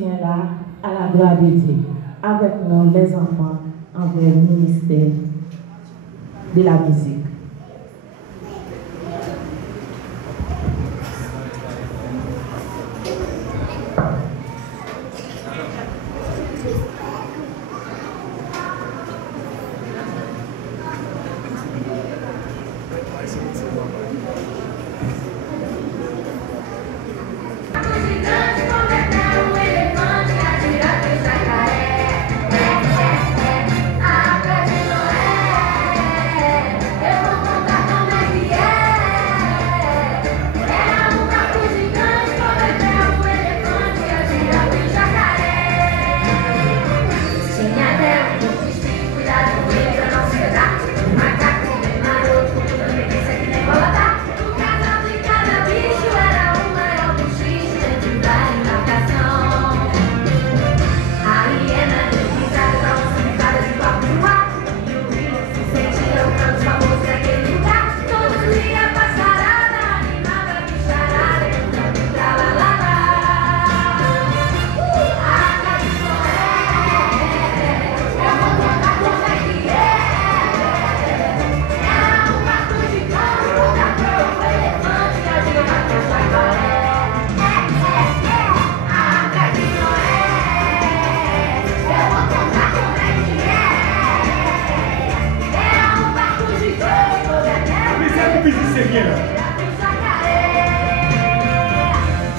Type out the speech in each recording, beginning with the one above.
tient là à la gloire de Dieu, avec nous les enfants, envers le ministère de la musique.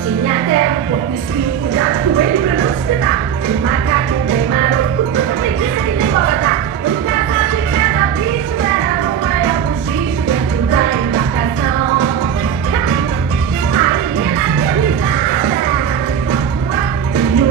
Tinha até porco espinho, cuidado com ele pra não se espetar. Macaco bem maroto, puta preguiça que nem Bogotá. O casal de cada bicho era o maior cochicho dentro da embarcação. A hiena deu risada e o